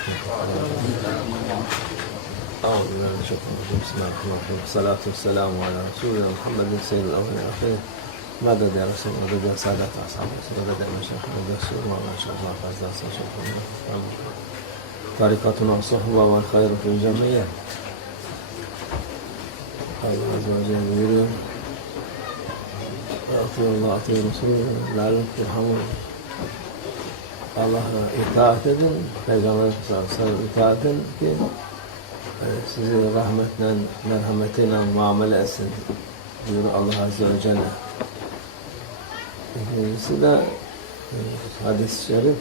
أعوذ بالله من الشيطان الرجيم. بسم الله الرحمن الرحيم. الصلاة والسلام على رسولنا محمد سيد الأولين والآخرين. مدد يا رسول الله، مدد يا سادة أصحاب رسول الله، مدد يا مشايخ، مدد يا سيد مولانا شيخ الله فازل شيخ الله. طريقتنا الصحبة والخير في الجميع. الله عز وجل يقول: أطيعوا الله أطيعوا رسوله لعلكم ترحمون. Allah'a itaat edin, Peygamber sallallahu aleyhi ve sellem itaat edin ki sizi rahmetle, merhametiyle muamele etsin diyor Allah Azze ve Celle. İkincisi de hadis-i şerif,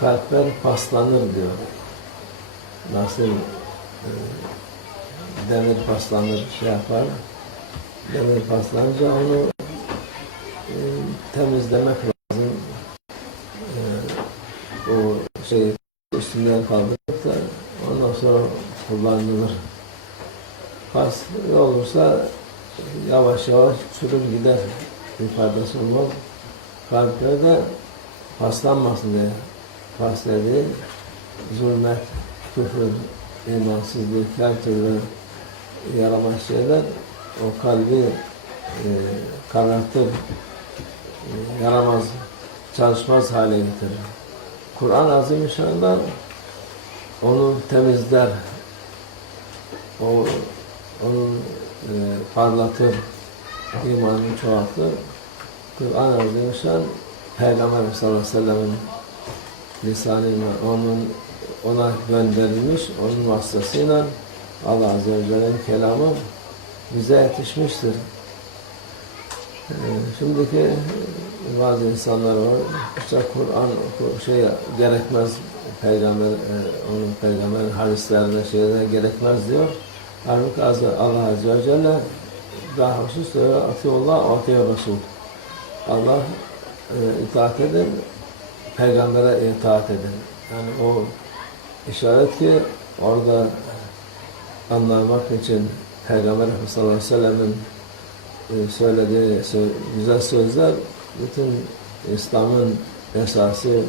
kalpler paslanır diyor. Nasıl demir paslanır, şey yapar, demir paslanınca onu temizlemek lazım. O şey üstünden kaldırıp da ondan sonra kullanılır. Pas olursa yavaş yavaş çürür gider. Bir faydası olmaz. Kalplerde paslanmasın diye. Pas dediği zulmet, küfür, imansızlık, her türlü yaramaz şeyler o kalbi karartır, yaramaz, çalışmaz hale getirir. Kur'an-ı Azimüşşan'dan onu temizler, onu parlatır, imanını çoğaltır. Kur'an-ı Azimüşşan Peygamber sallallahu aleyhi ve sellem'in lisanıyla ona gönderilmiş, onun vasıtasıyla Allah Azze ve Celle'nin kelamı bize yetişmiştir. Şimdiki bazı insanlar var, işte Kur'an gerekmez, onun peygamberin hadislerine gerekmez diyor. Halbuki Allah Azze ve Celle daha husus diyor: Atiyullah, atiye Resul. Allah itaat edin, peygambere itaat edin. Yani o işaret ki orada anlamak için Peygamber sallallahu aleyhi ve sellem'in söylediği güzel sözler bütün İslam'ın esası,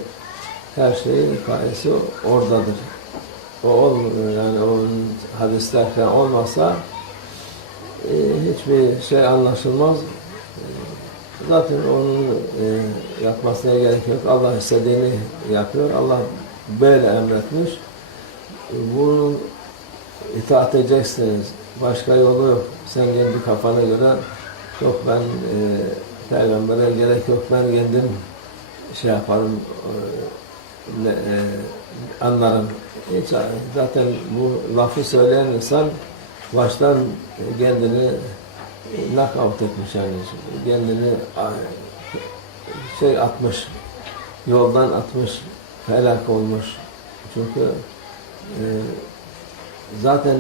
her şeyin gayesi oradadır. Yani onun hadisler falan olmasa hiçbir şey anlaşılmaz. Zaten onun yapmasına gerek yok. Allah istediğini yapıyor. Allah böyle emretmiş. Bunu itaat edeceksiniz. Başka yolu yok. Sen kendi kafana göre yok, ben peygambere gerek yok, ben kendim şey yaparım, anlarım. Hiç, zaten bu lafı söyleyen insan baştan kendini knockout etmiş, yani kendini atmış, yoldan atmış, helak olmuş. Çünkü zaten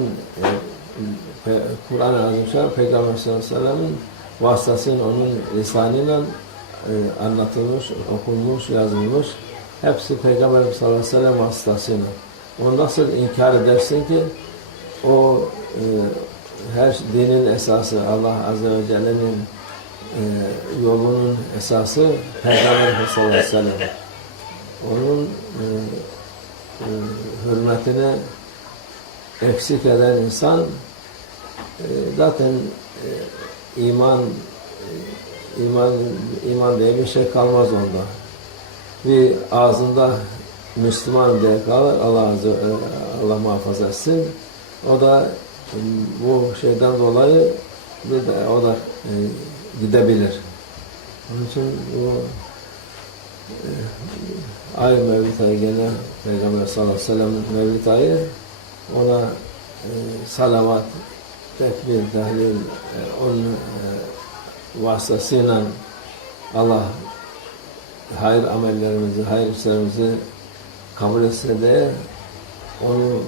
Kur'an-ı Azimüşşan Peygamber sallallahu aleyhi ve sellem'in vasıtasıyla, onun lisanıyla anlatılmış, okunmuş, yazılmış. Hepsi Peygamber sallallahu aleyhi ve sellem vasıtasıyla. Onu nasıl inkar edersin ki o her dinin esası, Allah Azze ve Celle'nin yolunun esası Peygamber sallallahu aleyhi ve sellem. Onun hürmetine eksik eden insan zaten iman diye bir şey kalmaz onda. Bir ağzında Müslüman diye kalır, Allah muhafaza etsin. O da bu şeyden dolayı o da gidebilir. Onun için bu ay Mevlid ayı, gene Peygamber sallallahu aleyhi ve sellem'in Mevlid ayı, ona salavat, tekbir, tahlil, onun vasıtasıyla Allah hayır amellerimizi, hayır işlerimizi kabul etse de onu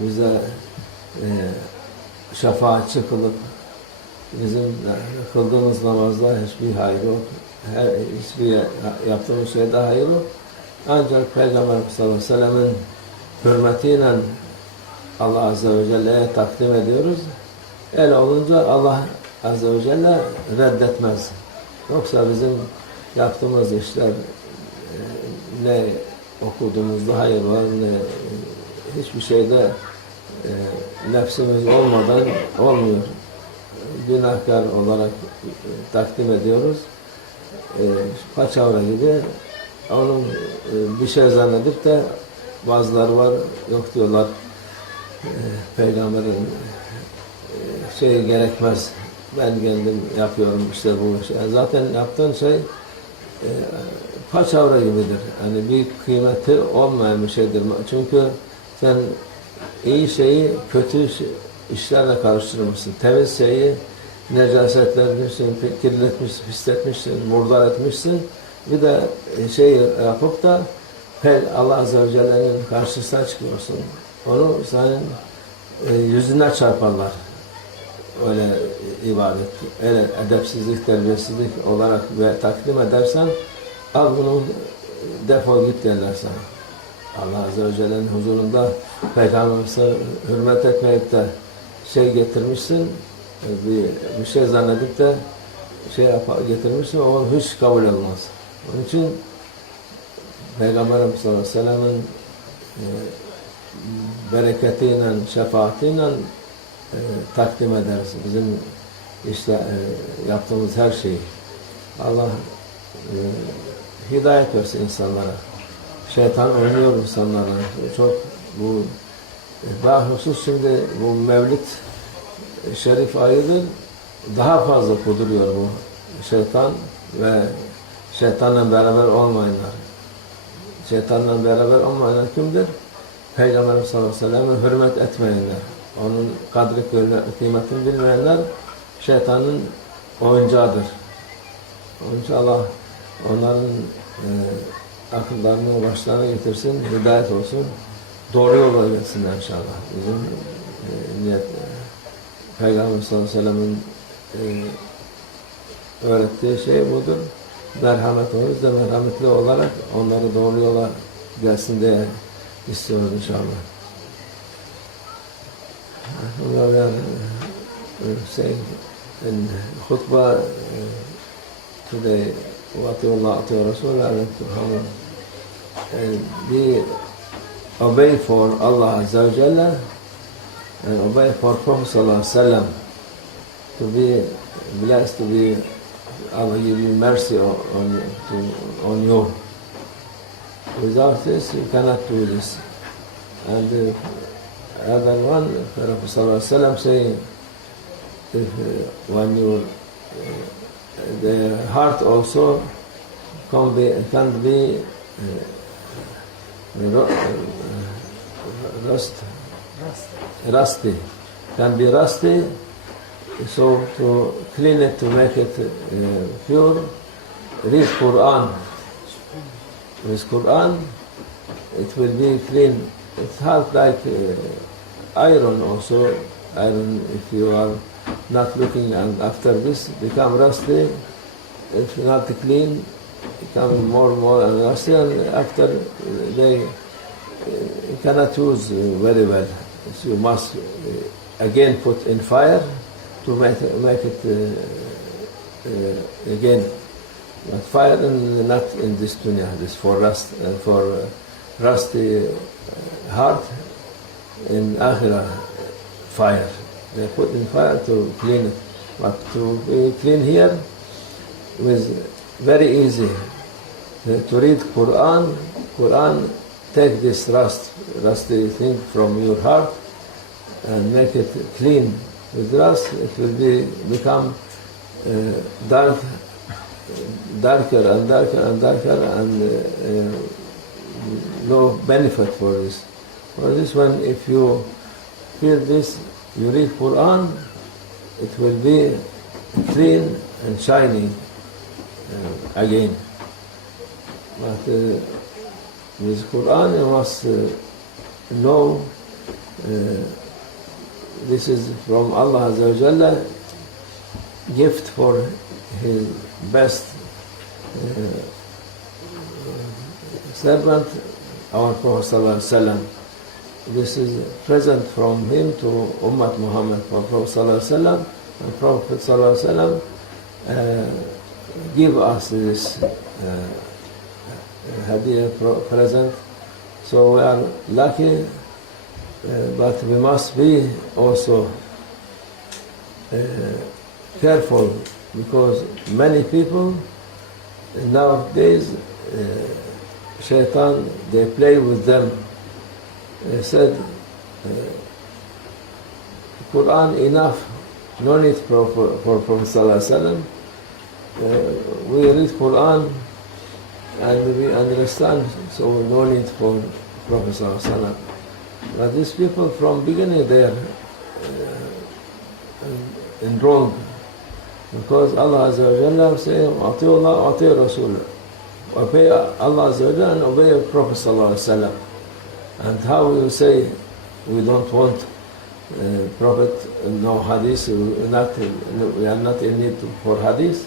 bize şefaatçi kılıp bizim kıldığımız namazda hiçbir hayır yok, hiçbir yaptığımız şeyde hayır yok. Ancak Peygamber sallallahu aleyhi ve sellem'in hürmetiyle Allah Azze ve Celle'ye takdim ediyoruz. Öyle olunca Allah Azze ve Celle reddetmez. Yoksa bizim yaptığımız işler okuduğumuzda hayır var, ne hiçbir şeyde nefsimiz olmadan olmuyor. Günahkar olarak takdim ediyoruz. Paçavra gibi onun bir şey zannedip de bazıları var, yok diyorlar peygamberin şey gerekmez, ben kendim yapıyorum işte bu şey. Zaten yaptığın şey paçavra gibidir. Yani bir kıymeti olmayan bir şeydir. Çünkü sen iyi şeyi kötü işlerle karıştırmışsın. Temiz şeyi necasetlenmişsin, kirletmişsin, pisletmişsin, murdar etmişsin. Bir de şey yapıp da Allah Azze ve Celle'nin karşısına çıkıyorsun. Onu senin yüzüne çarparlar. Öyle ibadet, öyle edepsizlik, terbiyesizlik olarak ve takdim edersen, al bunu defol git derler sana. Allah Azze ve Celle'nin huzurunda Peygamber'e hürmet etmeyip de şey getirmişsin, bir şey zannedip de şey getirmişsin, o hiç kabul olmaz. Onun için Peygamberimiz sallallahu aleyhi ve sellem'in bereketiyle, şefaatiyle takdim ederiz bizim işte yaptığımız her şeyi. Allah hidayet versin insanlara. Şeytan oynuyor insanlara. Çok bu daha husus şimdi bu Mevlid Şerif ayıdır. Daha fazla kuduruyor bu şeytan ve şeytanla beraber olmayanlar. Şeytanla beraber olmayanlar kimdir? Peygamber sallallahu aleyhi ve sellem'e hürmet etmeyenler. Onun kadri kıymetini bilmeyenler şeytanın oyuncağıdır. Onun için Allah onların akıllarını başlarına getirsin, hidayet olsun, doğru yola gelsinler inşallah. Bizim niyet Peygamber sallallahu aleyhi ve sellem'in öğrettiği şey budur. Merhamet oluruz da merhametli olarak onları doğru yola gelsin diye istiyoruz inşallah. We are saying in khutbah today, وَأَطِيعُوا رَسُولَهُ and be obey for Allah Azza wa Jalla and obey for Prophet Sallallahu Alaihi Wasallam, to be blessed, to be Allah give you mercy on you. Without this, you cannot do this. And the other one, Prophet Sallallahu Alaihi Wasallam saying, if when you the heart also can be rusty, can be rusty. So to clean it, to make it pure, read Quran. With Quran, it will be clean. It's hard like iron also. Iron, if you are not looking, and after this become rusty, if not clean, become more and more rusty, and after they cannot use very well. So you must again put in fire to make it again. But fire not in this dunya, this for rusty heart, in akhirah fire. They put in fire to clean it. But to be clean here was very easy. To read Quran, take this rusty thing from your heart and make it clean with rust. It will become darker and darker and darker, and no benefit for this. For this one, if you feel this, you read Quran, it will be clean and shining again. But with Quran, you must know this is from Allah Azza wa Jalla, gift for His best servant, our Prophet Sallallahu Alaihi Wasallam. This is present from him to Ummah Muhammad, for Prophet Sallallahu Alaihi Wasallam, and Prophet Sallallahu Alaihi Wasallam give us this hadiyah present So we are lucky, but we must be also careful, because many people nowadays, shaitan, they play with them. They said, Quran enough, no need for Prophet Sallallahu Alaihi Wasallam. We read Quran and we understand, so no need for Prophet Sallallahu Alaihi Wasallam. But these people from beginning they are in wrong, because Allah Azza wa Jalla says, "Ati'u Allah, ati'u Rasul." Obey Allah Azza wa Jalla and obey Prophet Sallallahu Alaihi Wasallam. And how we say we don't want Prophet, no hadith, we are not in need for hadith.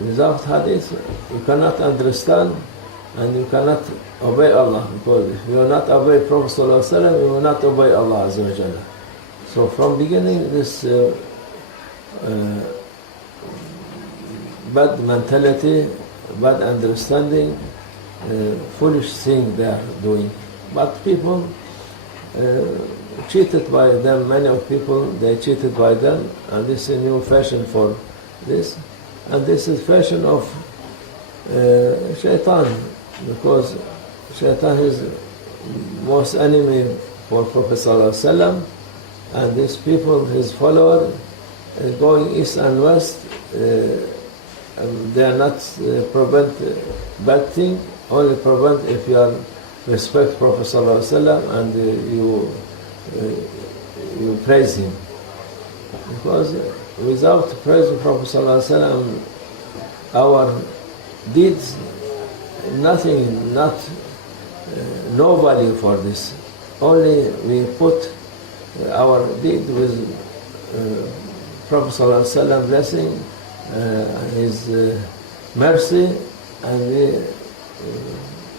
Without hadith, you cannot understand and you cannot obey Allah, because if you will not obey Prophet Sallallahu Alaihi Wasallam, you will not obey Allah Azza wa Jalla. So from beginning, this bad mentality, bad understanding, foolish thing they are doing. But people cheated by them, many of people, they cheated by them, and this is a new fashion for this. And this is fashion of shaitan, because shaitan is most enemy for Prophet Sallallahu Alaihi Wasallam, and these people, his followers, going east and west, they are not prevent bad thing, only prevent if you are respect Prophet Sallallahu Alaihi Wasallam and you praise him. Because without praising Prophet Sallallahu Alaihi Wasallam, our deeds, nothing, no value for this. Only we put our deed with Prophet Sallallahu Alaihi Wasallam blessing, his mercy, and we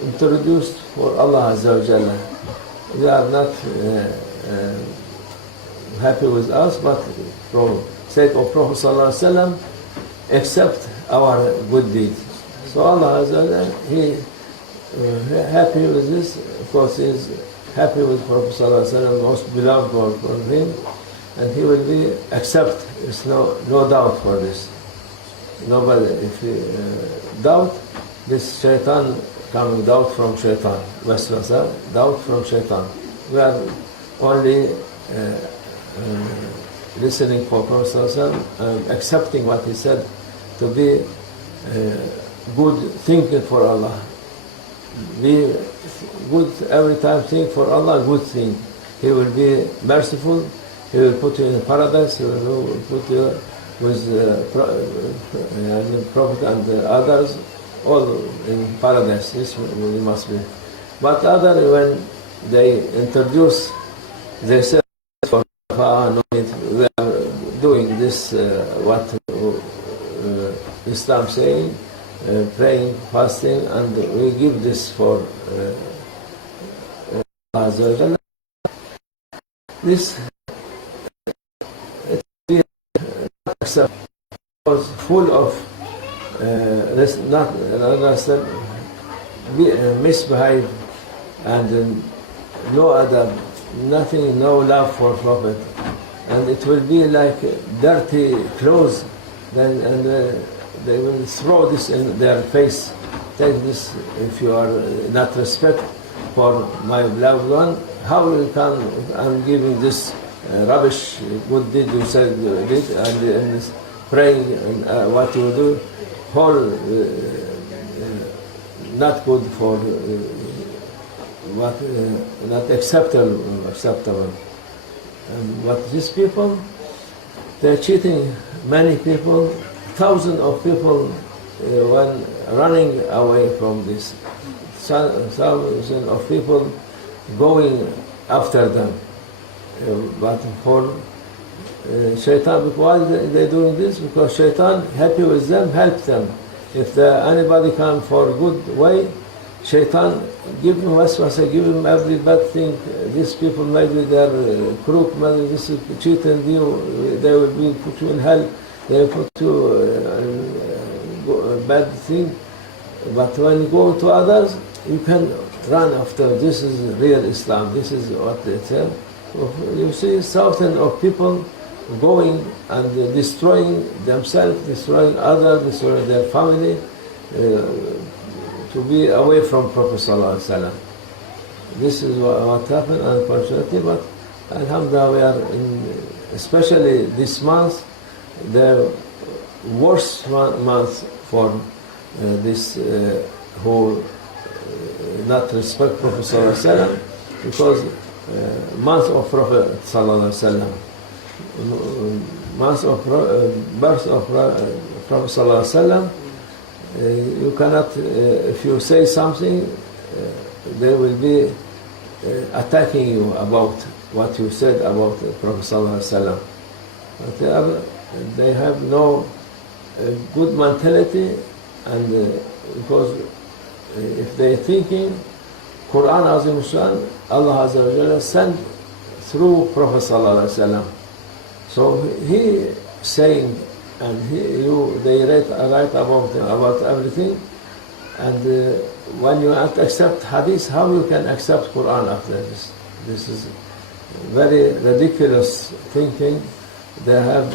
introduced for Allah Azza wa Jalla. They are not happy with us, but from sake of Prophet Sallallahu Alaihi Wasallam, accept our good deeds. So Allah Azza wa Jalla, He happy with this, of course He is happy with Prophet Sallallahu Alaihi Wasallam, most beloved one for him, and He will be accept. There's no doubt for this. Nobody, if you doubt, this shaitan coming doubt from shaitan, waswasa, doubt from shaitan. We are only listening for Prophet Sallallahu Alaihi Wasallam, accepting what he said, to be good thinking for Allah. Be good every time, think for Allah, good thing. He will be merciful, He will put you in paradise, He will put you with Prophet and others, all in paradise. This must be. But other, when they introduce, they say, we are doing this, what Islam saying, praying, fasting, and we give this for Allah. This was full of misbehave and no adab, nothing, no love for Prophet, and it will be like dirty clothes. Then and they will throw this in their face. Take this, if you are not respect for my beloved one, how will you come? I'm giving this rubbish, good deed you said did, and praying and what you do, whole not good for what not acceptable. But these people, they're cheating many people, thousands of people when running away from this. Thousands of people going after them. But for shaitan, why they doing this? Because shaitan happy with them, help them. If anybody come for good way, shaitan give him waswasa, give him every bad thing. These people maybe they're crook, maybe this is cheating you, they will be put you in hell, they put you bad thing. But when you go to others, you can run after, this is real Islam, this is what they tell. You see thousands of people going and destroying themselves, destroying others, destroying their family, to be away from Prophet Sallallahu Alaihi Wasallam. This is what happened, unfortunately, but alhamdulillah, we are in, especially this month, the worst month for this who not respect Prophet Sallallahu Alaihi Wasallam, because month of Prophet Sallallahu Alaihi Wasallam, month of birth of Prophet Sallallahu Alaihi Wasallam, you cannot, if you say something, they will be attacking you about what you said about Prophet Sallallahu Alaihi Wasallam. But they have no good mentality, and because if they thinking, Quran Azim Shan, Allah Azza wa Jalla sent through Prophet Sallallahu Alaihi Wasallam. So he saying, and they write about everything, and when you accept Hadith, how you can accept Quran after this? This is very ridiculous thinking. They have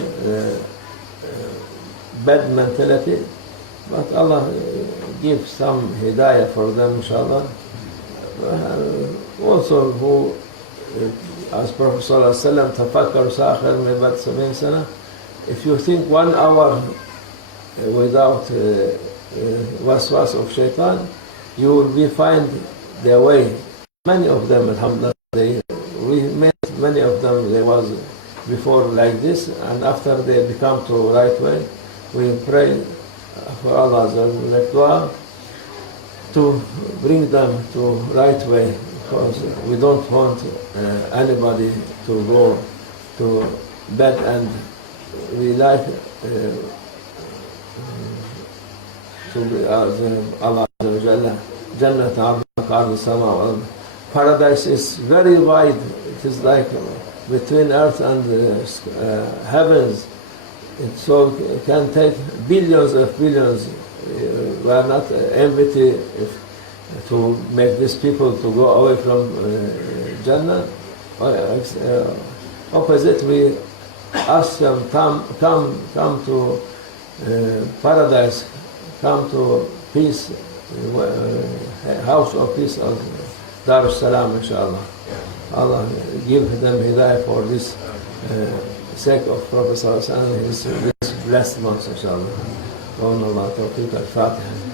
bad mentality, but Allah gives some hidayah for them, inshallah. Also, who, as Prophet Sallallahu Alaihi Wasallam, tafakkaru sa'akhir min ba'd 70 sana. If you think 1 hour without waswas of shaitan, you will be find their way. Many of them, alhamdulillah, we met many of them. They was before like this, and after they become to right way, we pray for Allah make dua to bring them to right way, because we don't want anybody to go to bad end. We like to be Allah Jannat Abd Sama. Paradise is very wide. It is like between earth and heavens. So it can take billions of billions. We are not empty to make these people to go away from Jannah. Opposite, we ask them, come to paradise, come to peace, house of peace of Dar es-Salam, inshallah. Allah give them hidayah for this sake of Prophet Sallallahu Alaihi Wasallam, this blessed month, inshallah. Allah Tawfiq al-Fatiha.